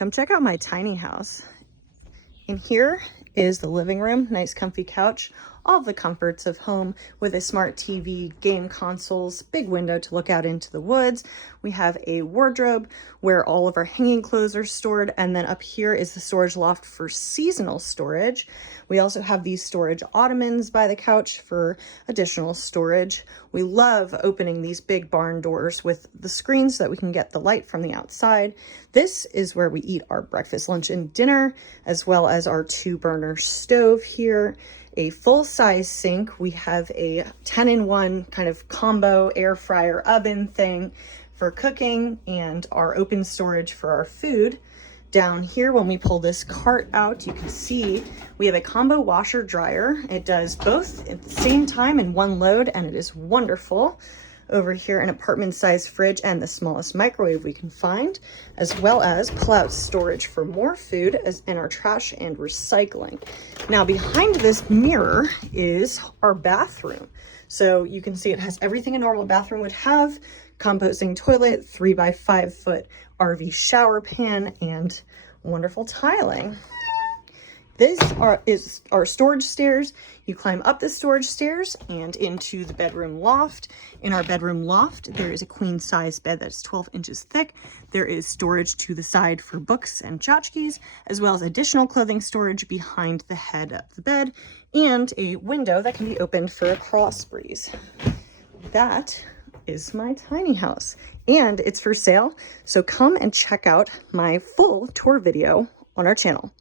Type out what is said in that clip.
Come check out my tiny house. In here is the living room, nice comfy couch, all the comforts of home with a smart TV, game consoles, big window to look out into the woods. We have a wardrobe where all of our hanging clothes are stored, and then up here is the storage loft for seasonal storage. We also have these storage ottomans by the couch for additional storage. We love opening these big barn doors with the screens so that we can get the light from the outside. This is where we eat our breakfast, lunch, and dinner, as well as our 2-burner stove here. A full-size sink. We have a 10-in-1 kind of combo air fryer oven thing for cooking, and our open storage for our food. Down here, when we pull this cart out, you can see we have a combo washer dryer. It does both at the same time in one load, and it is wonderful. Over here, an apartment size fridge and the smallest microwave we can find, as well as pull-out storage for more food as in our trash and recycling. Now behind this mirror is our bathroom. So you can see it has everything a normal bathroom would have: composting toilet, 3x5 foot RV shower pan, and wonderful tiling. This is our storage stairs. You climb up the storage stairs and into the bedroom loft. In our bedroom loft, there is a queen size bed that's 12 inches thick. There is storage to the side for books and tchotchkes, as well as additional clothing storage behind the head of the bed, and a window that can be opened for a cross breeze. That is my tiny house, and it's for sale. So come and check out my full tour video on our channel.